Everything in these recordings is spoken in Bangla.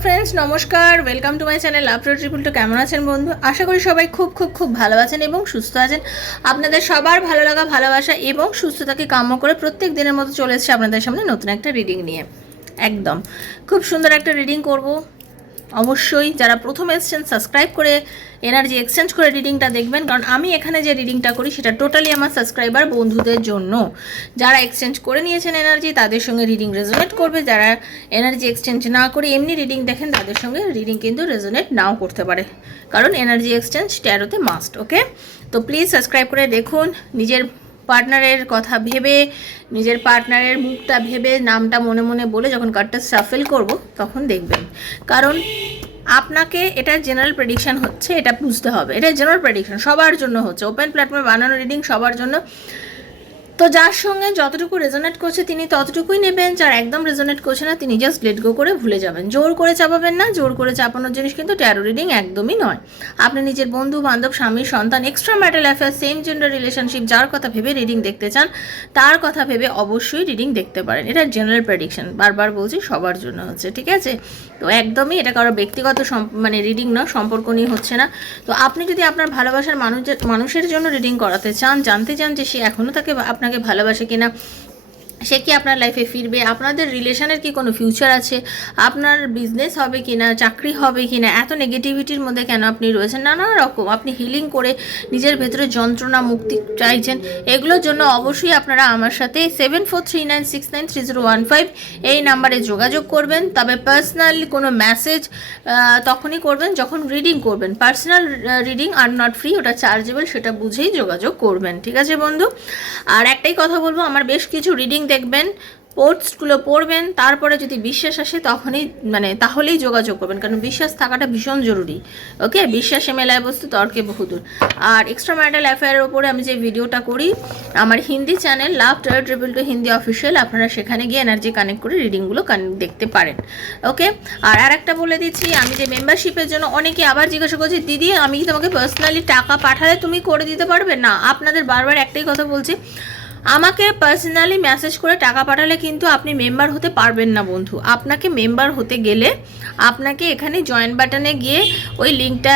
ফ্রেন্ডস নমস্কার welcome to my channel upload triple two কেমন আছেন বন্ধু? আশা করি সবাই খুব খুব খুব ভালো আছেন এবং সুস্থ আছেন। আপনাদের সবার ভালো লাগা, ভালোবাসা এবং সুস্থতাকে কাম্য করে প্রত্যেক দিনের মতো চলে এসেছে আপনাদের সামনে নতুন একটা রিডিং নিয়ে। একদম। খুব সুন্দর একটা রিডিং করব। অবশ্যই যারা প্রথম এসছেন সাবস্ক্রাইব করে এনার্জি এক্সচেঞ্জ করে রিডিংটা দেখবেন। কারণ আমি এখানে যে রিডিংটা করি, সেটা টোটালি আমার সাবস্ক্রাইবার বন্ধুদের জন্য। যারা এক্সচেঞ্জ করে নিয়েছেন এনার্জি তাদের সঙ্গে রিডিং রেজোনেট করবে। যারা এনার্জি এক্সচেঞ্জ না করে এমনি রিডিং দেখেন, তাদের সঙ্গে রিডিং কিন্তু রেজোনেট নাও করতে পারে। কারণ এনার্জি এক্সচেঞ্জ ট্যারোতে মাস্ট ওকে তো প্লিজ সাবস্ক্রাইব করে দেখুন। নিজের পার্টনারের কথা ভেবে, নিজের পার্টনারের মুখটা ভেবে, নামটা মনে মনে বলে যখন কার্ডটা সাফেল করব, তখন দেখবেন। কারণ আপনাকে এটা জেনারেল প্রেডিকশান হচ্ছে, এটা বুঝতে হবে। এটা জেনারেল প্রেডিকশান সবার জন্য হচ্ছে। ওপেন প্ল্যাটফর্মে বানানো রিডিং সবার জন্য তো যার সঙ্গে যতটুকু রেজোনেট করছে তিনি ততটুকুই নেবেন, যার একদম রেজোনেট করছে না, তিনি জাস্ট লেট গো করে ভুলে যাবেন। জোর করে চাপাবেন না, জোর করে চাপানোর জিনিস কিন্তু ট্যারো রিডিং একদমই নয়। আপনি নিজের বন্ধু, বান্ধব, স্বামী, সন্তান extra marital affair same gender relationship যার কথা ভেবে রিডিং দেখতে চান, তার কথা ভেবে অবশ্যই রিডিং দেখতে পারেন। এটা জেনারেল প্রেডিকশন বারবার বলছি, সবার জন্য হচ্ছে, ঠিক আছে? তো একদমই এটা কারও ব্যক্তিগত মানে রিডিং না সম্পর্ক নিয়ে হচ্ছে না। তো আপনি যদি আপনার ভালোবাসার মানুষের মানুষের জন্য রিডিং করাতে চান, জানতে চান যে সে এখনও তাকে আপনাকে ভালোবাসে কিনা সে কি আপনার লাইফে ফিরবে? আপনাদের রিলেশনের কি কোনো ফিউচার আছে? আপনার বিজনেস হবে কি না চাকরি হবে কি না এত নেগেটিভিটির মধ্যে কেন আপনি রয়েছেন? নানা রকম। আপনি হিলিং করে নিজের ভেতরে যন্ত্রণা, মুক্তি চাইছেন। এগুলোর জন্য অবশ্যই আপনারা আমার সাথে seven four three nine six nine three zero one five এই নাম্বারে যোগাযোগ করবেন। তবে পার্সোনালি কোনো মেসেজ তখনই করবেন যখন রিডিং করবেন। পার্সোনাল রিডিং আর নট ফ্রি ওটা চার্জেবল সেটা বুঝেই যোগাযোগ করবেন। ঠিক আছে বন্ধু? আর একটাই কথা বলব, আমার বেশ কিছু রিডিং দেখবেন, পোস্টগুলো পড়বেন, তারপরে যদি বিশ্বাস আসে তখনই মানে তাহলেই যোগাযোগ করবেন, কারণ বিশ্বাস থাকাটা ভীষণ জরুরি। ওকে? বিশ্বাসে মেলায় বস্তু তর্কে বহুদূর। আর এক্সট্রা ম্যারিটাল অ্যাফেয়ারের ওপরে আমি যে ভিডিওটা করি, আমার হিন্দি চ্যানেল লাভ টার ট্রিপল টু হিন্দি অফিসিয়াল আপনারা সেখানে গিয়ে এনার্জি কানেক্ট করে রিডিংগুলো দেখতে পারেন। ওকে? আর আরেকটা বলে দিচ্ছি, আমি যে মেম্বারশিপের জন্য অনেকে আবার জিজ্ঞাসা করছি, দিদি, আমি কি তোমাকে পার্সোনালি টাকা পাঠালে তুমি করে দিতে পারবে? না, আপনাদের বারবার একটাই কথা বলছি আমাকে পার্সোনালি মেসেজ করে টাকা পাঠালে কিন্তু আপনি মেম্বার হতে পারবেন না, বন্ধু। আপনাকে মেম্বার হতে গেলে আপনাকে এখানে জয়েন বাটনে গিয়ে ওই লিঙ্কটা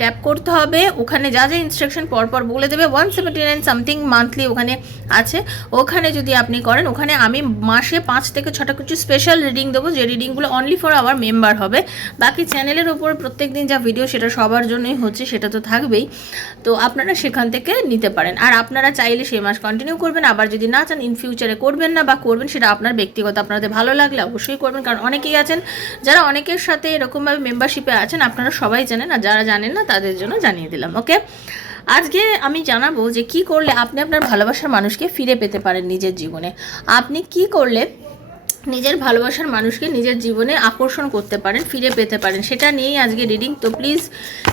ট্যাপ করতে হবে। ওখানে যা যা ইনস্ট্রাকশন পরপর বলে দেবে one seventy nine something monthly ওখানে আছে। ওখানে যদি আপনি করেন, ওখানে আমি মাসে পাঁচ থেকে ছটা কিছু স্পেশাল রিডিং দেবো, যে রিডিংগুলো অনলি ফর আওয়ার মেম্বার হবে। বাকি চ্যানেলের ওপর প্রত্যেক দিন যা ভিডিও সেটা সবার জন্যই হচ্ছে, সেটা তো থাকবেই। তো আপনারা সেখান থেকে নিতে পারেন। আর আপনারা চাইলে সেই মাস কন্টিনিউ করবেন, আবার যদি না চান ইন ফিউচারে করবেন না বা করবেন, সেটা আপনার ব্যক্তিগত, আপনাদের ভালো লাগলে অবশ্যই করবেন। কারণ অনেকেই আছেন যারা অনেকের সাথে এরকমভাবে মেম্বারশিপে আছেন, আপনারা সবাই জানেন আর যারা জানেন না, তাদের জন্য জানিয়ে দিলাম ওকে আজকে আমি জানাব যে কি করলে আপনি আপনার ভালোবাসার মানুষকে ফিরে পেতে পারেন নিজের জীবনে? আপনি কি করলে নিজের ভালোবাসার মানুষকে নিজের জীবনে আকর্ষণ করতে পারেন, ফিরে পেতে পারেন? সেটা নিয়েই আজকে রিডিং তো প্লিজ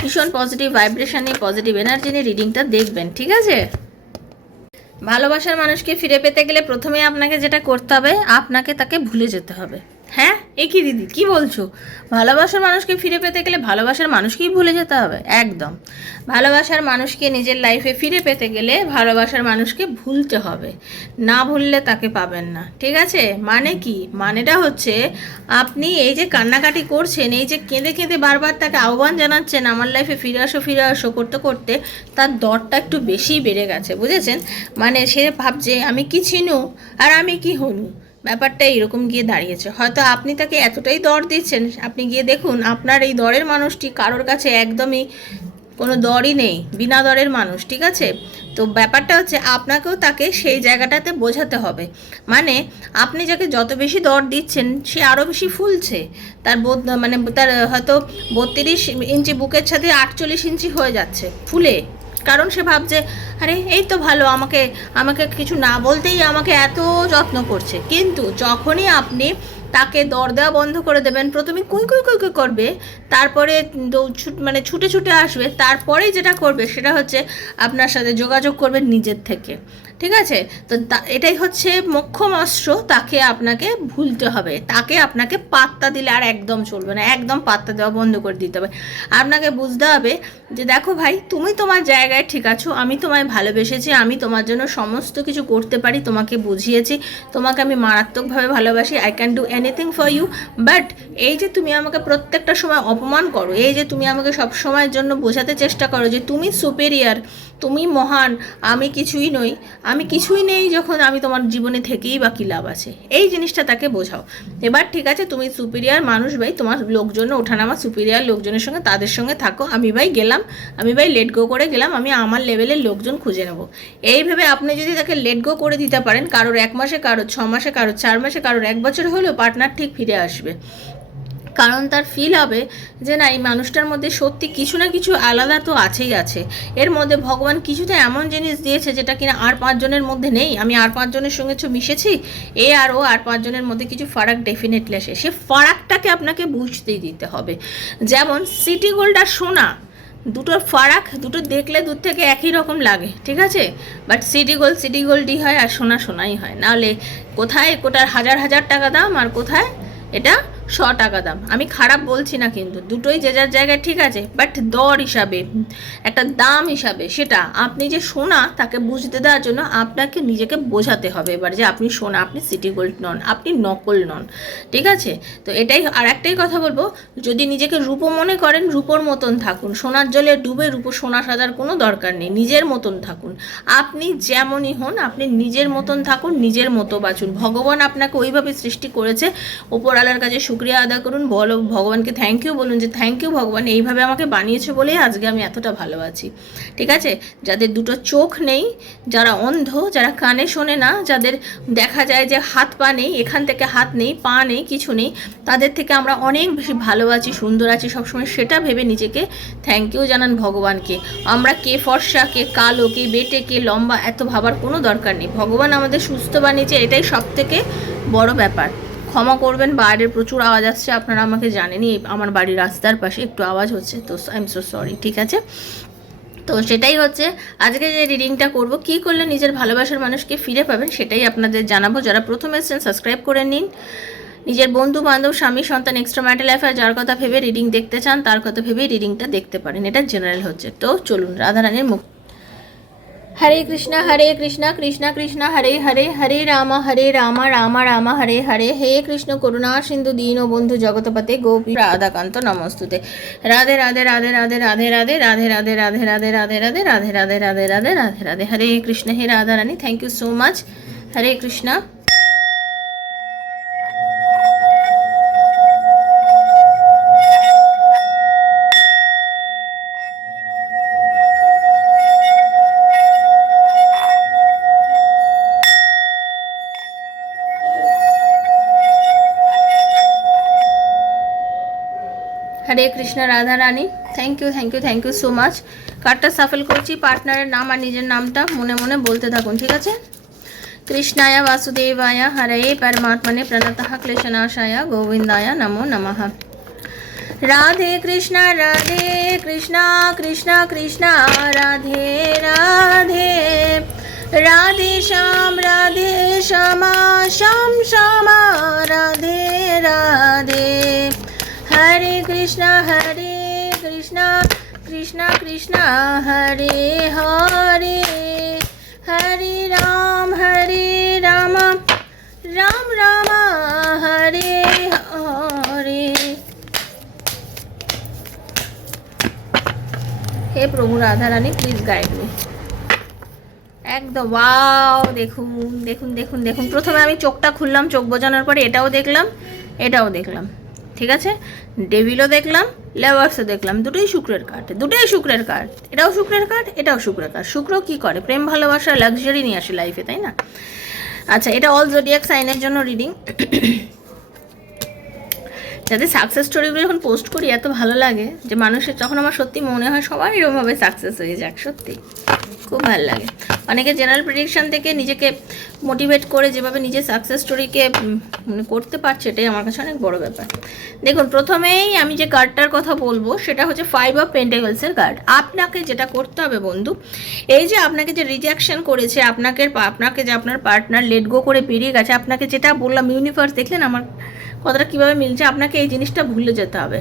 ভীষণ পজিটিভ ভাইব্রেশন নিয়ে পজিটিভ এনার্জি নিয়ে রিডিংটা দেখবেন, ঠিক আছে? ভালোবাসার মানুষকে ফিরে পেতে গেলে প্রথমে আপনাকে যেটা করতে হবে, আপনাকে তাকে ভুলে যেতে হবে। হ্যাঁ? এ কি দিদি? কি বলছো? ভালোবাসার মানুষকে ফিরে পেতে গেলে ভালোবাসার মানুষকেই ভুলে যেতে হবে। একদম। ভালোবাসার মানুষকে নিজের লাইফে ফিরে পেতে গেলে ভালোবাসার মানুষকে ভুলতে হবে। না ভুললে তাকে পাবেন না। ঠিক আছে? মানে কি? মানেটা হচ্ছে আপনি এই যে কান্নাকাটি করছেন, এই যে কেঁদে কেঁদে বারবার তাকে আহ্বান জানাচ্ছেন, আমার লাইফে ফিরে আসো ফিরে আসো। করতে করতে তার দরটা একটু বেশিই বেড়ে গেছে, বুঝেছেন? মানে সে ভাবছে, আমি কি চিনু আর আমি কি হনু? ব্যাপারটা এরকম গিয়ে দাঁড়িয়েছে। হয়তো আপনি তাকে এতটাই দর দিচ্ছেন, আপনি গিয়ে দেখুন আপনার এই দরের মানুষটি কারোর কাছে একদমই কোনো দরই নেই, বিনা দরের মানুষ, ঠিক আছে? তো ব্যাপারটা হচ্ছে আপনাকেও তাকে সেই জায়গাটাতে বোঝাতে হবে। মানে আপনি যাকে যত বেশি দর দিচ্ছেন, সে আরও বেশি ফুলছে। তার বোধ মানে তার হয়তো বত্রিশ ইঞ্চি বুকের সাথে আটচল্লিশ ইঞ্চি হয়ে যাচ্ছে, ফুলে। কারণ সে ভাবছে, আরে, এই তো ভালো, আমাকে আমাকে কিছু না বলতেই আমাকে এত যত্ন করছে। কিন্তু যখনই আপনি তাকে দর দেওয়া বন্ধ করে দেবেন, প্রথমে কুই কুই কুই কুই করবে, তারপরে মানে ছুটে ছুটে আসবে, তারপরেই যেটা করবে সেটা হচ্ছে আপনার সাথে যোগাযোগ করবে নিজের থেকে। ঠিক আছে? তো এটাই হচ্ছে মোক্ষম অস্ত্র, তাকে আপনাকে ভুলতে হবে। তাকে আপনাকে পাত্তা দিলে আর একদম চলবে না, একদম পাত্তা দেওয়া বন্ধ করে দিতে হবে। আপনাকে বুঝতে হবে যে, দেখো ভাই, তুমি তোমার জায়গায় ঠিক আছো, আমি তোমায় ভালোবেসেছি, আমি তোমার জন্য সমস্ত কিছু করতে পারি, তোমাকে বুঝিয়েছি, তোমাকে আমি মারাত্মকভাবে ভালোবাসি I can do anything for you but এই যে তুমি আমাকে প্রত্যেকটা সময় অপমান করো, এই যে তুমি আমাকে সব সময়ের জন্য বোঝাতে চেষ্টা করো যে, তুমি সুপেরিয়ার তুমি মহান, আমি কিছুই নই। আমি কিছুই নেই যখন আমি তোমার জীবনে থেকেই বা কী লাভ আছে। এই জিনিসটা তাকে বোঝাও। এবার ঠিক আছে, তুমি সুপিরিয়ার মানুষ ভাই, তোমার লোকজন ওঠানামা সুপিরিয়ার লোকজনের সঙ্গে, তাদের সঙ্গে থাকো। আমি ভাই গেলাম, আমি ভাই লেট গো করে গেলাম, আমি আমার লেভেলের লোকজন খুঁজে নেব। এইভাবে আপনি যদি তাকে লেট গো করে দিতে পারেন, কারোর এক মাসে, কারোর ছ মাসে, কারোর চার মাসে, কারোর এক বছর হলেও পার্টনার ঠিক ফিরে আসবে। কারণ তার ফিল হবে যে না, এই মানুষটার মধ্যে সত্যি কিছু না কিছু আলাদা তো আছেই আছে। এর মধ্যে ভগবান কিছুটা এমন জিনিস দিয়েছে যেটা কিনা আর পাঁচজনের মধ্যে নেই। আমি আর পাঁচজনের সঙ্গে মিশেছি? এ আর ও আর পাঁচজনের মধ্যে কিছু ফারাক ডেফিনেটলি আসে। সে ফারাকটাকে আপনাকে বুঝতেই দিতে হবে। যেমন সিটি গোল্ড আর সোনা দুটোর ফারাক, দুটো দেখলে দূর থেকে একই রকম লাগে, ঠিক আছে? বাট সিটি গোল্ড সিটি গোল্ডই হয় আর সোনা সোনাই হয়। নাহলে কোথায় কোটার হাজার হাজার টাকা দাম আর কোথায় এটা শ টাকা দাম। আমি খারাপ বলছি না কিন্তু, দুটোই যে যার জায়গায় ঠিক আছে বাট দর হিসাবে, একটা দাম হিসাবে সেটা আপনি যে সোনা, তাকে বুঝতে দেওয়ার জন্য আপনাকে নিজেকে বোঝাতে হবে এবার যে আপনি সোনা, আপনি সিটি গোল্ড নন, আপনি নকল নন, ঠিক আছে? তো এটাই আর একটাই কথা বলব, যদি নিজেকে রূপো মনে করেন, রূপোর মতন থাকুন, সোনার জলে ডুবে রূপো সোনা সাজার কোনো দরকার নেই, নিজের মতন থাকুন। আপনি যেমনই হন, আপনি নিজের মতন থাকুন, নিজের মতো বাঁচুন। ভগবান আপনাকে ওইভাবে সৃষ্টি করেছে ওপরওয়ালার কাছে শুক্রিয়া আদা করুন। বলো, ভগবানকে থ্যাংক ইউ বলুন যে থ্যাংক ইউ ভগবান, এইভাবে আমাকে বানিয়েছে বলেই আজকে আমি এতটা ভালো আছি ঠিক আছে? যাদের দুটো চোখ নেই, যারা অন্ধ, যারা কানে শোনে না, যাদের দেখা যায় যে হাত পা নেই, এখান থেকে হাত নেই, পা নেই, কিছু নেই, তাদের থেকে আমরা অনেক বেশি ভালো আছি সুন্দর আছি, সবসময় সেটা ভেবে নিজেকে থ্যাংক ইউ জানান ভগবানকে। আমরা কে ফর্সা, কে কালো, কে বেটে, কে লম্বা, এত ভাবার কোনো দরকার নেই। ভগবান আমাদের সুস্থ বানিয়েছে, এটাই সব থেকে বড় ব্যাপার। ক্ষমা করবেন বাইরের প্রচুর আওয়াজ আসছে, আপনারা আমাকে জানেনই আমার বাড়ির রাস্তার পাশে একটু আওয়াজ হচ্ছে, তো আই এম সো সরি ঠিক আছে? তো সেটাই হচ্ছে, আজকে যে রিডিংটা করব, কি করলে নিজের ভালোবাসার মানুষকে ফিরে পাবেন সেটাই আপনাদের জানাব, যারা প্রথম এসেছেন সাবস্ক্রাইব করে নিন। নিজের বন্ধু, বান্ধব, স্বামী, সন্তান এক্সট্রা ম্যাটার লাইফ আর যার কথা ভেবে রিডিং দেখতে চান, তার কথা ভেবেই রিডিংটা দেখতে পারেন, এটা জেনারেল হচ্ছে। তো চলুন, রাধারানীর মুখ হরে কৃষ্ণ হরে কৃষ্ণ কৃষ্ণ কৃষ্ণ হরে হরে হরে রাম হরে রাম রাম রাম হরে হরে হে কৃষ্ণ করুণা সিন্ধু দীন বন্ধু জগতপতে গোপী রাধাকান্ত নমস্তুতে রাধে রাধে রাধে রাধে রাধে রাধে রাধে রাধে রাধে রাধে রাধে রাধে রাধে রাধে রাধে রাধে রাধে রাধে হরে কৃষ্ণ হে Radha Rani thank you so much Hare Krishna Krishna Radha Rani. Thank you thank you thank you so much কার্ডটা সাফল করছি পার্টনারের নাম আর নিজের নামটা মনে মনে বলতে থাকুন, ঠিক আছে? কৃষ্ণায় বাসুদেবায় হরে পরমাত্মনে প্রণতঃ ক্লেশনাশায় গোবিন্দায় নমো নমঃ। রাধে কৃষ্ণ রাধে কৃষ্ণ কৃষ্ণ কৃষ্ণ, রাধে রাধে। রাধে শ্যাম, রাধে শ্যামা, শ্যাম, শ্যামা, রাধে রাধে। হরে কৃষ্ণ হরে কৃষ্ণ কৃষ্ণ কৃষ্ণ হরে হরে হরে রাম হরে রাম রাম রাম হরে হরে হে প্রভু রাধারানী প্লিজ গাইড মি একদম ওয়াও দেখুন দেখুন দেখুন দেখুন। প্রথমে আমি চোখটা খুললাম, চোখ বোঝানোর পরে এটাও দেখলাম এটাও দেখলাম। ঠিক আছে? ডেভিলও দেখলাম লেভার্সও দেখলাম, দুটোই শুক্রের কাঠ দুটোই শুক্রের কাঠ এটাও শুক্রের কাঠ এটাও শুক্রের কাঠ শুক্র কি করে? প্রেম, ভালোবাসা লাক্সারি নিয়ে আসে লাইফে তাই না? আচ্ছা এটা অল জোডিয়াক সাইনের জন্য রিডিং যাদের সাকসেস স্টোরিগুলো যখন পোস্ট করি, এত ভালো লাগে যে মানুষের যখন আমার সত্যি মনে হয়, সবাই এরকমভাবে সাকসেস হয়ে যাক, সত্যি। খুব ভালো লাগে। অনেকে জেনারেল প্রেডিকশন থেকে নিজেকে মোটিভেট করে যেভাবে নিজের সাকসেস স্টোরিকে করতে পারছে, এটাই আমার কাছে অনেক বড় ব্যাপার। দেখুন, প্রথমেই আমি যে কার্ডটার কথা বলব, সেটা হচ্ছে ফাইভ অফ পেন্টেগলসের কার্ড আপনাকে যেটা করতে হবে বন্ধু, এই যে আপনাকে যে রিজেকশন করেছে, আপনাকে আপনাকে যে আপনার পার্টনার লেট গো করে বেরিয়ে গেছে, আপনাকে যেটা বললাম ইউনিভার্স দেখলেন আমার কথাটা কীভাবে মিলছে? আপনাকে এই জিনিসটা ভুলে যেতে হবে।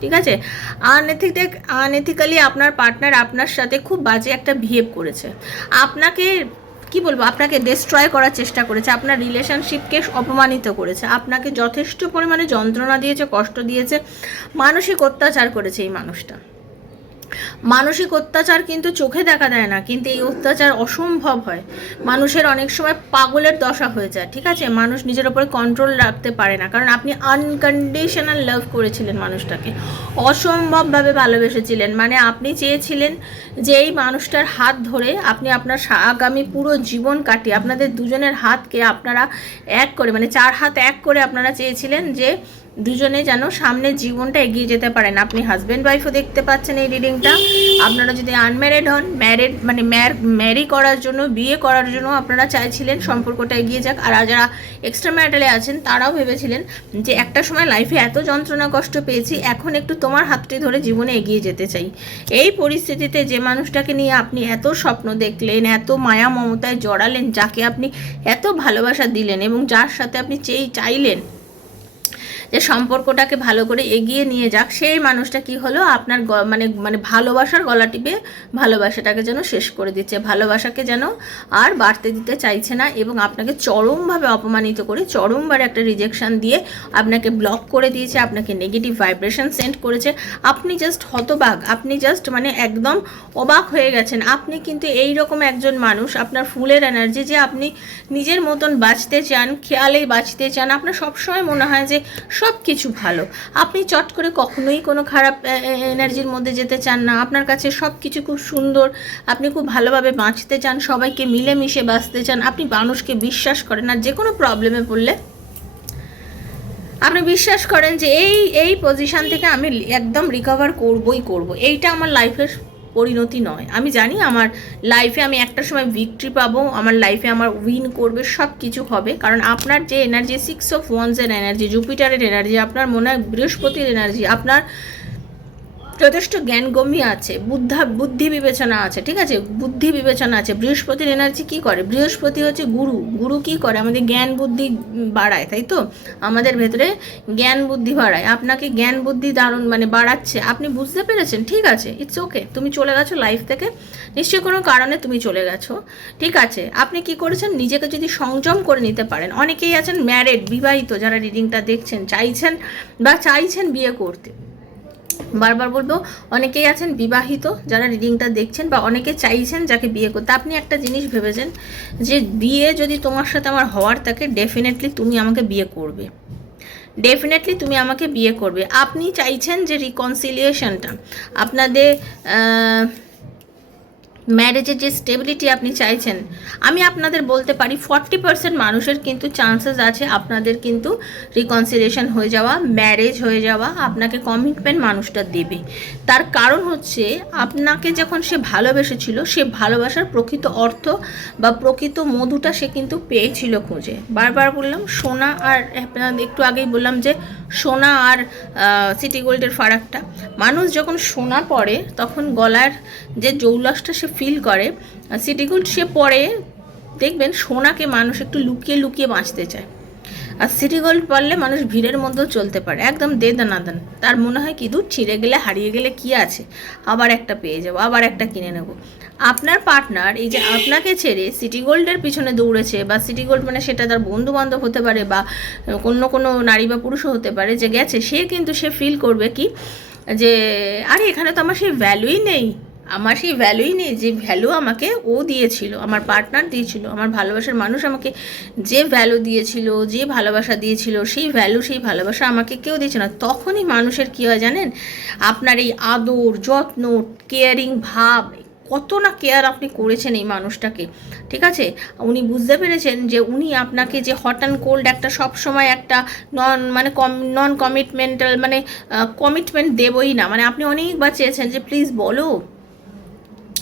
ঠিক আছে? আনএথিক আনএথিক্যালি আপনার পার্টনার আপনার সাথে খুব বাজে একটা বিহেভ করেছে। আপনাকে, কি বলব, আপনাকে ডিস্ট্রয় করার চেষ্টা করেছে। আপনার রিলেশনশিপকে অপমানিত করেছে। আপনাকে যথেষ্ট পরিমাণে যন্ত্রণা দিয়েছে, কষ্ট দিয়েছে। মানসিক অত্যাচার করেছে এই মানুষটা। মানসিক অত্যাচার কিন্তু চোখে দেখা দেয় না, কিন্তু এই অত্যাচার অসম্ভব হয়। মানুষের অনেক সময় পাগলের দশা হয়ে যায়, ঠিক আছে? মানুষ নিজের ওপরে কন্ট্রোল রাখতে পারে না, কারণ আপনি আনকন্ডিশনাল লাভ করেছিলেন মানুষটাকে। অসম্ভবভাবে ভালোবেসেছিলেন মানে আপনি চেয়েছিলেন যে এই মানুষটার হাত ধরে আপনি আপনার আগামী পুরো জীবন কাটিয়ে আপনাদের দুজনের হাতকে আপনারা এক করে মানে চার হাত এক করে আপনারা চেয়েছিলেন যে দুজনে যেন সামনের জীবনটা এগিয়ে যেতে পারেন। আপনি হাজব্যান্ড ওয়াইফও দেখতে পাচ্ছেন এই রিডিংটা আপনারা যদি আনম্যারিড হন ম্যারিড মানে ম্যারি করার জন্য, বিয়ে করার জন্য আপনারা চাইছিলেন সম্পর্কটা এগিয়ে যাক। আর যারা এক্সট্রা ম্যারিটালে আছেন, তারাও ভেবেছিলেন যে একটা সময় লাইফে এত যন্ত্রণা, কষ্ট পেয়েছি, এখন একটু তোমার হাতটি ধরে জীবনে এগিয়ে যেতে চাই। এই পরিস্থিতিতে যে মানুষটাকে নিয়ে আপনি এত স্বপ্ন দেখলেন, এত মায়া মমতায় জড়ালেন, যাকে আপনি এত ভালোবাসা দিলেন এবং যার সাথে আপনি চেয়ে, চাইলেন যে সম্পর্কটাকে ভালো করে এগিয়ে নিয়ে যাক, সেই মানুষটা কি হলো? আপনার মানে মানে ভালোবাসার গলা টিপে ভালোবাসাটাকে যেন শেষ করে দিচ্ছে। ভালোবাসাকে যেন আর বাড়তে দিতে চাইছে না এবং আপনাকে চরমভাবে অপমানিত করে চরমবার একটা রিজেকশন দিয়ে আপনাকে ব্লক করে দিয়েছে, আপনাকে নেগেটিভ ভাইব্রেশন সেন্ড করেছে। আপনি জাস্ট হতবাক, আপনি জাস্ট মানে একদম অবাক হয়ে গেছেন। আপনি কিন্তু এই রকম একজন মানুষ, আপনার ফুলের এনার্জি যে আপনি নিজের মতন বাঁচতে চান, খেয়ালেই বাঁচতে চান। আপনার সবসময় মনে হয় যে সব কিছু ভালো। আপনি চট করে কখনোই কোনো খারাপ এনার্জির মধ্যে যেতে চান না। আপনার কাছে সব কিছু খুব সুন্দর। আপনি খুব ভালোভাবে বাঁচতে চান, সবাইকে মিলেমিশে বাঁচতে চান। আপনি মানুষকে বিশ্বাস করেন আর যে কোনো প্রবলেমে পড়লে আপনি বিশ্বাস করেন যে এই এই পজিশন থেকে আমি একদম রিকভার করবই, করব। এইটা আমার লাইফের পরিণতি নয়। আমি জানি আমার লাইফে আমি একটা সময় ভিক্টরি পাবো, আমার লাইফে আমার উইন করবে সব কিছু হবে। কারণ আপনার যে এনার্জি সিক্স অফ ওয়ান্সের এনার্জি জুপিটারের এনার্জি আপনার মনে হয় বৃহস্পতির এনার্জি আপনার যথেষ্ট জ্ঞানগম্য আছে, বুদ্ধা, বুদ্ধি বিবেচনা আছে, ঠিক আছে? বুদ্ধি বিবেচনা আছে। বৃহস্পতির এনার্জি কি করে? বৃহস্পতি হচ্ছে গুরু। গুরু কি করে? আমাদের জ্ঞান বুদ্ধি বাড়ায়, তাই তো? আমাদের ভেতরে জ্ঞান বুদ্ধি বাড়ায়। আপনাকে জ্ঞান বুদ্ধি দারুণ মানে বাড়াচ্ছে। আপনি বুঝতে পেরেছেন? ঠিক আছে ইটস ওকে তুমি চলে গেছো লাইফ থেকে। নিশ্চয়ই কোনো কারণে তুমি চলে গেছো। ঠিক আছে, আপনি কি করেছেন? নিজেকে যদি সংযম করে নিতে পারেন। অনেকেই আছেন ম্যারেড বিবাহিত, যারা রিডিংটা দেখছেন, চাইছেন বা চাইছেন বিয়ে করতে। বারবার বলব, অনেকেই আছেন বিবাহিত, যারা রিডিংটা দেখছেন বা অনেকে চাইছেন যাকে বিয়ে করতে। আপনি একটা জিনিস ভেবেছেন যে বিয়ে যদি তোমার সাথে আমার হওয়ার থাকে ডেফিনেটলি তুমি আমাকে বিয়ে করবে। ডেফিনেটলি তুমি আমাকে বিয়ে করবে। আপনি চাইছেন যে রিকনসিলিয়েশনটা আপনাদের ম্যারেজের যে স্টেবিলিটি আপনি চাইছেন, আমি আপনাদের বলতে পারি ফর্টি পার্সেন্ট মানুষের কিন্তু চান্সেস আছে আপনাদের কিন্তু রিকনসিলিয়েশন হয়ে যাওয়া ম্যারেজ হয়ে যাওয়া, আপনাকে কমিটমেন্ট মানুষটা দেবে। তার কারণ হচ্ছে আপনাকে যখন সে ভালোবেসেছিল, সে ভালোবাসার প্রকৃত অর্থ বা প্রকৃত মধুটা সে কিন্তু পেয়েছিল খুঁজে। বারবার বললাম, সোনা আর, একটু আগেই বললাম যে সোনা আর সিটি গোল্ডের ফারাকটা। মানুষ যখন সোনা পরে, তখন গলার যে জৌলাসটা সে ফিল করে সিটি গোল্ড সে পরে, দেখবেন সোনাকে মানুষ একটু লুকিয়ে লুকিয়ে বাঁচতে চায়। আর সিটি গোল্ড পরলে মানুষ ভিড়ের মধ্যেও চলতে পারে। একদম দে দানাদান তার মনে হয় কি, দূর ছিঁড়ে গেলে, হারিয়ে গেলে কি আছে? আবার একটা পেয়ে যাব, আবার একটা কিনে নেব। আপনার পার্টনার এই যে আপনাকে ছেড়ে সিটি গোল্ডের পিছনে দৌড়েছে বা সিটি গোল্ড মানে সেটা তার বন্ধু বান্ধব হতে পারে বা অন্য কোনো নারী বা পুরুষও হতে পারে যে গেছে, সে কিন্তু সে ফিল করবে কি যে, আরে এখানে তো আমার সেই ভ্যালুই নেই। আমার সেই ভ্যালুই নেই, যে ভ্যালু আমাকে ও দিয়েছিল, আমার পার্টনার দিয়েছিল, আমার ভালোবাসার মানুষ আমাকে যে ভ্যালু দিয়েছিল, যে ভালোবাসা দিয়েছিল, সেই ভ্যালু সেই ভালোবাসা আমাকে কেউ দিয়েছে না। তখনই মানুষের কী হয় জানেন? আপনার এই আদর, যত্ন কেয়ারিং ভাব, কত না কেয়ার আপনি করেছেন এই মানুষটাকে, ঠিক আছে? উনি বুঝতে পেরেছেন যে উনি আপনাকে যে হট অ্যান্ড কোল্ড একটা সব সময় একটা নন মানে কম নন কমিটমেন্টাল মানে কমিটমেন্ট দেবই না। মানে আপনি অনেকবার চেয়েছেন যে প্লিজ বলো।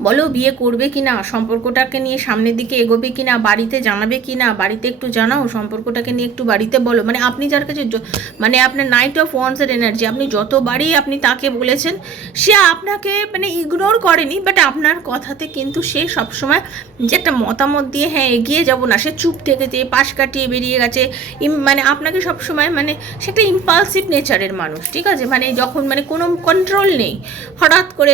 বলো বিয়ে করবে কি না সম্পর্কটাকে নিয়ে সামনের দিকে এগোবে কি না বাড়িতে জানাবে কি না বাড়িতে একটু জানাও, সম্পর্কটাকে নিয়ে একটু বাড়িতে বলো। মানে আপনি যার কাছে মানে আপনার নাইট অফ ওয়ান্সের এনার্জি আপনি যতবারই আপনি তাকে বলেছেন, সে আপনাকে মানে ইগনোর করেনি বাট আপনার কথাতে কিন্তু সে সবসময় যে একটা মতামত দিয়ে হ্যাঁ এগিয়ে যাব না। সে চুপ থেকেছে, পাশ কাটিয়ে বেরিয়ে গেছে। মানে আপনাকে সবসময় মানে সে একটা ইম্পালসিভ নেচারের মানুষ, ঠিক আছে? মানে যখন মানে কোনো কন্ট্রোল নেই, হঠাৎ করে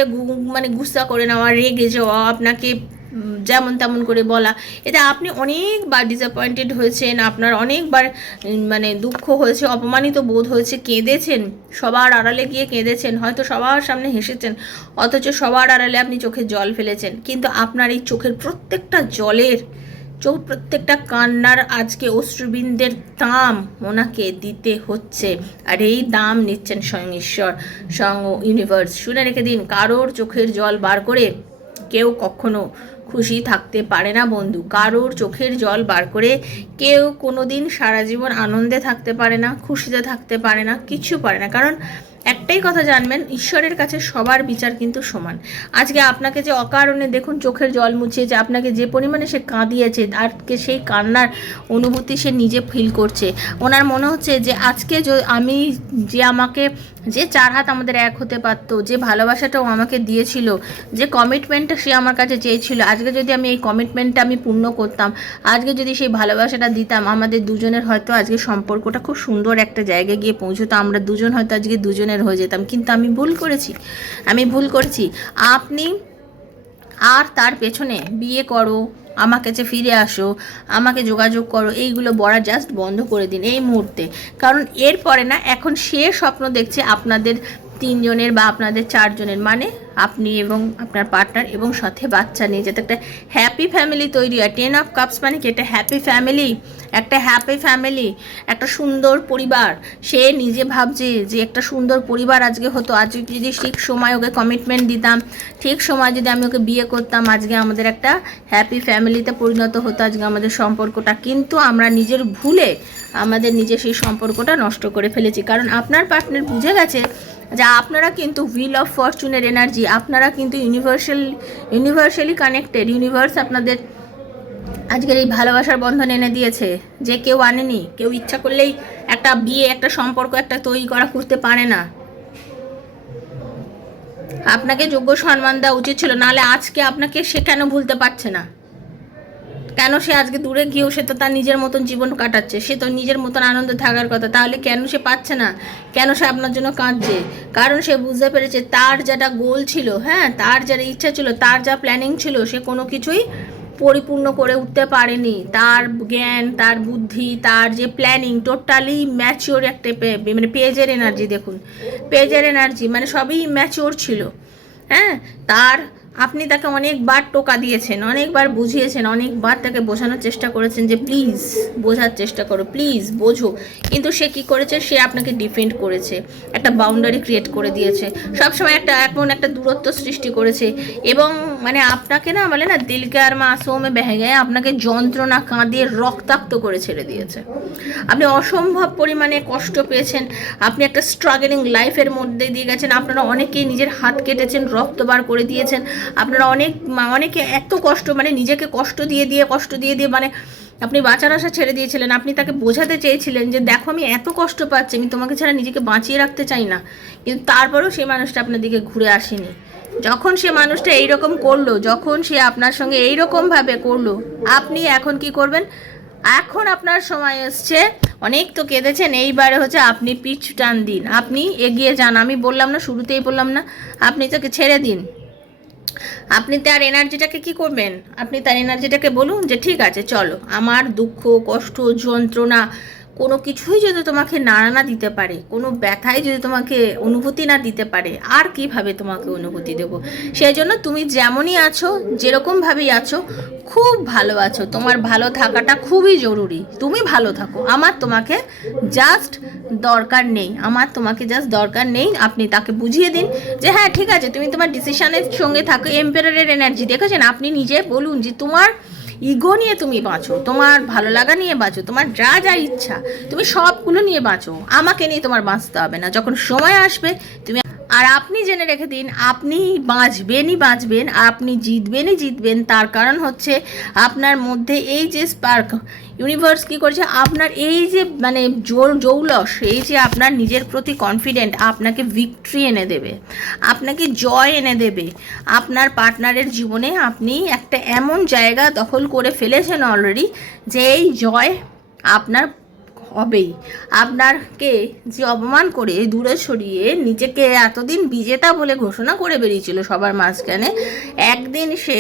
মানে গুসা করে নেওয়া, রেগে যাওয়া, আপনাকে যেমন তেমন করে বলা, এতে আপনি অনেকবার ডিসঅ্যাপয়েন্টেড হয়েছেন, আপনার অনেকবার মানে দুঃখ হয়েছে, অপমানিত বোধ হয়েছে, কেঁদেছেন, সবার আড়ালে গিয়ে কেঁদেছেন, হয়তো সবার সামনে হেসেছেন, অথচ সবার আড়ালে আপনি চোখে জল ফেলেছেন, কিন্তু আপনার এই চোখের প্রত্যেকটা জলের, চোখ প্রত্যেকটা কান্নার আজকে অশ্রুবিন্দের দাম ওনাকে দিতে হচ্ছে, আর এই দাম নিচ্ছেন স্বয়ং ঈশ্বর, স্বয়ং ইউনিভার্স শুনে রেখে দিন, কারোর চোখের জল বার করে কেউ কখনো খুশি থাকতে পারে না, বন্ধু। কারোর চোখের জল বার করে কেউ কোনো দিন সারা জীবন আনন্দে থাকতে পারে না, খুশিতে থাকতে পারে না কিছু পারে না। কারণ একটাই কথা জানবেন, ঈশ্বরের কাছে সবার বিচার কিন্তু সমান। আজকে আপনাকে যে অকারণে দেখুন চোখের জল মুছিয়েছে আপনাকে যে পরিমাণে সে কাঁদিয়েছে আজকে সেই কান্নার অনুভূতি সে নিজে ফিল করছে। ওনার মনে হচ্ছে যে আজকে আমি যে আমাকে যে চার হাত আমাদের এক হতে পারতো, যে ভালোবাসাটাও আমাকে দিয়েছিল, যে কমিটমেন্টটা সে আমার কাছে চেয়েছিল। আজকে যদি আমি এই কমিটমেন্টটা আমি পূর্ণ করতাম, আজকে যদি সেই ভালোবাসাটা দিতাম, আমাদের দুজনের হয়তো আজকে সম্পর্কটা খুব সুন্দর একটা জায়গায় গিয়ে পৌঁছতো, আমরা দুজন হয়তো আজকে দুজনের হয়ে যেতাম। কিন্তু আমি ভুল করেছি, আমি ভুল করেছি। আপনি আর তার পেছনে বিয়ে করো আমার কাছে ফিরে আসো, আমাকে যোগাযোগ করো, এইগুলো বলা জাস্ট বন্ধ করে দিন এই মুহূর্তে। কারণ এরপরে না, এখন সে স্বপ্ন দেখছে আপনাদের তিনজনের বা আপনাদের চারজনের মানে আপনি এবং আপনার পার্টনার এবং সাথে বাচ্চা নিয়ে যাতে একটা হ্যাপি ফ্যামিলি তৈরি হয়। টেন অফ কাপস মানে কি? একটা হ্যাপি ফ্যামিলি একটা হ্যাপি ফ্যামিলি একটা সুন্দর পরিবার। সে নিজে ভাবছে যে একটা সুন্দর পরিবার আজকে হতো। আজকে যদি ঠিক সময় ওকে কমিটমেন্ট দিতাম, ঠিক সময় যদি আমি ওকে বিয়ে করতাম, আজকে আমাদের একটা হ্যাপি ফ্যামিলিতে পরিণত হতো আজকে আমাদের সম্পর্কটা। কিন্তু আমরা নিজের ভুলে আমাদের নিজের সেই সম্পর্কটা নষ্ট করে ফেলেছি। কারণ আপনার পার্টনার বুঝে গেছে যে আপনারা কিন্তু হুইল অফ ফরচুনের এনার্জি আপনারা কিন্তু ইউনিভার্সাল ইউনিভার্সালি কানেক্টেড ইউনিভার্স আপনাদের আজকের এই ভালোবাসার বন্ধন এনে দিয়েছে যে কেউ আনেনি, কেউ ইচ্ছা করলেই একটা বিয়ে, একটা সম্পর্ক, একটা তৈরি করা করতে পারে না। আপনাকে যোগ্য সম্মান দেওয়া উচিত ছিল, নাহলে আজকে আপনাকে সে কেন ভুলতে পারছে না? কেন সে আজকে দূরে গিয়েও সে তো তার নিজের মতন জীবন কাটাচ্ছে? সে তো নিজের মতন আনন্দে থাকার কথা। তাহলে কেন সে পাচ্ছে না? কেন সে আপনার জন্য কাঁদছে? কারণ সে বুঝতে পেরেছে তার যেটা গোল ছিল হ্যাঁ তার যেটা ইচ্ছা ছিল, তার যা প্ল্যানিং ছিল, সে কোনো কিছুই পরিপূর্ণ করে উঠতে পারেনি। তার জ্ঞান, তার বুদ্ধি, তার যে প্ল্যানিং টোটালি ম্যাচিওর একটা মানে পেজের এনার্জি দেখুন। পেজের এনার্জি মানে সবই ম্যাচিওর ছিল। হ্যাঁ তার আপনি তাকে অনেকবার টোকা দিয়েছেন, অনেকবার বুঝিয়েছেন, অনেকবার তাকে বোঝানোর চেষ্টা করেছেন যে, প্লিজ, বোঝার চেষ্টা করো, প্লিজ, বোঝো। কিন্তু সে কি করেছে? সে আপনাকে ডিফেন্ড করেছে, একটা বাউন্ডারি ক্রিয়েট করে দিয়েছে। সবসময় একটা, এমন একটা দূরত্ব সৃষ্টি করেছে এবং মানে আপনাকে না, বলে না, দিলকে আর মাসুমে বেহে গেয়ে আপনাকে যন্ত্রণা কাঁদিয়ে রক্তাক্ত করে ছেড়ে দিয়েছে। আপনি অসম্ভব পরিমাণে কষ্ট পেয়েছেন, আপনি একটা স্ট্রাগলিং লাইফের মধ্যে দিয়ে গেছেন, আপনারা অনেকেই নিজের হাত কেটেছেন, রক্ত বার করে দিয়েছেন আপনারা অনেক অনেকে এত কষ্ট মানে নিজেকে কষ্ট দিয়ে দিয়ে, কষ্ট দিয়ে দিয়ে মানে আপনি বাঁচার আশা ছেড়ে দিয়েছিলেন, আপনি তাকে বোঝাতে চেয়েছিলেন যে দেখো আমি এত কষ্ট পাচ্ছি, আমি তোমাকে ছাড়া নিজেকে বাঁচিয়ে রাখতে চাই না। কিন্তু তারপরেও সেই মানুষটা আপনার দিকে ঘুরে আসেনি। যখন সে মানুষটা এইরকম করল, যখন সে আপনার সঙ্গে এইরকমভাবে করল, আপনি এখন কি করবেন? এখন আপনার সময় এসছে, অনেক তো কেঁদেছেন, এইবারে হচ্ছে আপনি পিছ টান দিন। আপনি এগিয়ে যান, আমি বললাম না, শুরুতেই বললাম না, আপনি তাকে ছেড়ে দিন। আপনি তার এনার্জিটাকে কি করবেন? আপনি তার এনার্জিটাকে বলুন যে, ঠিক আছে, চলো। আমার দুঃখ, কষ্ট, যন্ত্রণা কোনো কিছুই যদি তোমাকে নাড়া না দিতে পারে, কোনো ব্যথাই যদি তোমাকে অনুভূতি না দিতে পারে, আর কীভাবে তোমাকে অনুভূতি দেবো? সেই জন্য তুমি যেমনই আছো, যেরকমভাবেই আছো, খুব ভালো আছো। তোমার ভালো থাকাটা খুবই জরুরি। তুমি ভালো থাকো। আমার তোমাকে জাস্ট দরকার নেই। আমার তোমাকে জাস্ট দরকার নেই। আপনি তাকে বুঝিয়ে দিন যে হ্যাঁ ঠিক আছে, তুমি তোমার ডিসিশনের সঙ্গে থাকো। এম্পায়ারের এনার্জি দেখেছেন? আপনি নিজে বলুন যে, তোমার ইগো নিয়ে তুমি বাঁচো, তোমার ভালো লাগা নিয়ে বাঁচো, তোমার যা যা ইচ্ছা, তুমি সবগুলো নিয়ে বাঁচো। আমাকে নিয়ে তোমার বাঁচতে হবে না। যখন সময় আসবে, তুমি আর আপনি জেনে রেখে দিন, আপনি বাঁচবেনই বাঁচবেন, আপনি জিতবেনই জিতবেন, তার কারণ হচ্ছে আপনার মধ্যে এই যে স্পার্ক ইউনিভার্স কী করছে, আপনার এই যে মানে জোর জৌলস, এই যে আপনার নিজের প্রতি কনফিডেন্ট আপনাকে ভিক্টরি এনে দেবে, আপনাকে জয় এনে দেবে, আপনার পার্টনারের জীবনে আপনি একটা এমন জায়গা দখল করে ফেলেছেন অলরেডি যে এই জয় আপনার হবেই। আপনাকে যে অপমান করে দূরে সরিয়ে নিজেকে এতদিন বিজেতা বলে ঘোষণা করে বেরিয়েছিল সবার মাঝখানে, একদিন সে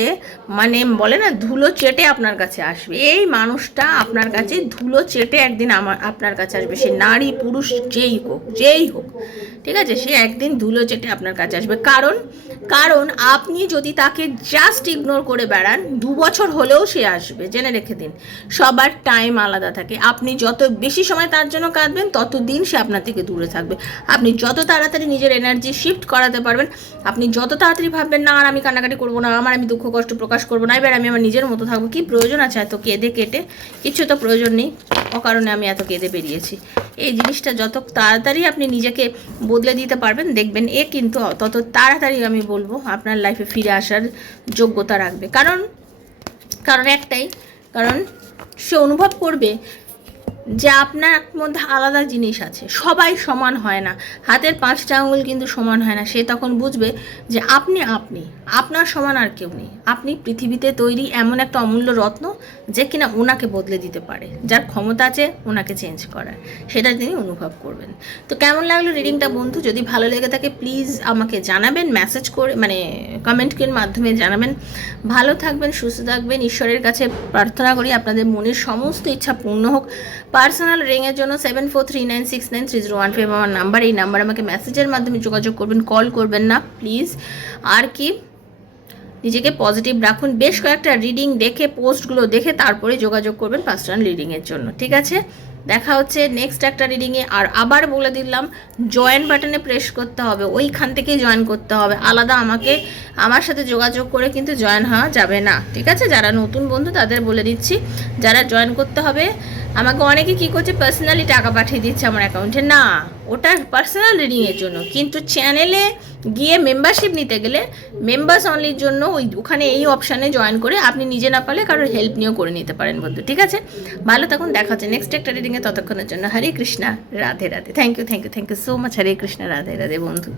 মানে বলে না, ধুলো চেটে আপনার কাছে আসবে। এই মানুষটা আপনার কাছে ধুলো চেটে একদিন আমার, আপনার কাছে আসবে। সে নারী, পুরুষ, যেই হোক যেই হোক, ঠিক আছে? সে একদিন ধুলো চেটে আপনার কাছে আসবে। কারণ কারণ আপনি যদি তাকে জাস্ট ইগনোর করে বেড়ান, দু বছর হলেও সে আসবে। জেনে রেখে দিন, সবার টাইম আলাদা থাকে। আপনি যত বেশি সময় তার জন্য কাঁদবেন তত দিন সে আপনার থেকে দূরে থাকবে। আপনি যত তাড়াতাড়ি নিজের এনার্জি শিফট করাতে পারবেন, আপনি যত তাড়াতাড়ি ভাববেন, না, আর আমি কান্নাকাটি করব না, আমার আমি দুঃখ, কষ্ট প্রকাশ করব না, এবার আমি আমার নিজের মতো থাকব। কি প্রয়োজন আছে এত কেঁদে কেটে? কিছু তো প্রয়োজন নেই। অকারণে আমি এত কেঁদে বেরিয়েছি। এই জিনিসটা যত তাড়াতাড়ি আপনি নিজেকে বদলে দিতে পারবেন, দেখবেন এ কিন্তু তত তাড়াতাড়ি আমি বলব, আপনার লাইফে ফিরে আসার যোগ্যতা রাখবে। কারণ কারণ একটাই, কারণ সে অনুভব করবে যে আপনার মধ্যে আলাদা জিনিস আছে। সবাই সমান হয় না। হাতের পাঁচটা আঙুল কিন্তু সমান হয় না। সে তখন বুঝবে যে আপনি আপনি, আপনার সমান আর কেউ নেই। আপনি পৃথিবীতে তৈরি এমন একটা অমূল্য রত্ন যে কিনা ওনাকে বদলে দিতে পারে। যার ক্ষমতা আছে ওনাকে চেঞ্জ করার। সেটা তিনি অনুভব করবেন। তো কেমন লাগল রিডিংটা বন্ধু? যদি ভালো লেগে থাকে প্লিজ আমাকে জানাবেন মেসেজ করে মানে কমেন্টের মাধ্যমে জানাবেন। ভালো থাকবেন, সুস্থ থাকবেন। ঈশ্বরের কাছে প্রার্থনা করি, আপনাদের মনের সমস্ত ইচ্ছা পূর্ণ হোক। পার্সোনাল রিংয়ের জন্য seven four three nine six nine three zero one five আমার নাম্বার, এই নাম্বার আমাকে মেসেজের মাধ্যমে যোগাযোগ করবেন, কল করবেন না, প্লিজ। আর কি, নিজেকে পজিটিভ রাখুন। বেশ কয়েকটা রিডিং দেখে পোস্টগুলো দেখে তারপরে যোগাযোগ করবেন পার্সোনাল রিডিংয়ের জন্য, ঠিক আছে? দেখা হচ্ছে নেক্সট একটা রিডিংয়ে আর আবার বলে দিলাম জয়েন বাটনে প্রেস করতে হবে, ওইখান থেকেই জয়েন করতে হবে। আলাদা আমাকে, আমার সাথে যোগাযোগ করে কিন্তু জয়েন হওয়া যাবে না, ঠিক আছে? যারা নতুন বন্ধু তাদের বলে দিচ্ছি, যারা জয়েন করতে হবে আমাকে অনেকে কী করছে পার্সোনালি টাকা পাঠিয়ে দিচ্ছে আমার অ্যাকাউন্টে না, ওটা পার্সোনাল রিডিংয়ের জন্য। কিন্তু চ্যানেলে গিয়ে মেম্বারশিপ নিতে গেলে মেম্বার্স অনলির জন্য ওই ওখানে এই অপশানে জয়েন করে আপনি নিজে না পারলে কারোর হেল্প নিয়েও করে নিতে পারেন বন্ধু, ঠিক আছে? ভালো তখন দেখা হচ্ছে নেক্সট একটা রিডিংয়ে ততক্ষণের জন্য Hare Krishna, Radhe Radhe. Thank you thank you thank you so much Hare Krishna, Radhe Radhe বন্ধু।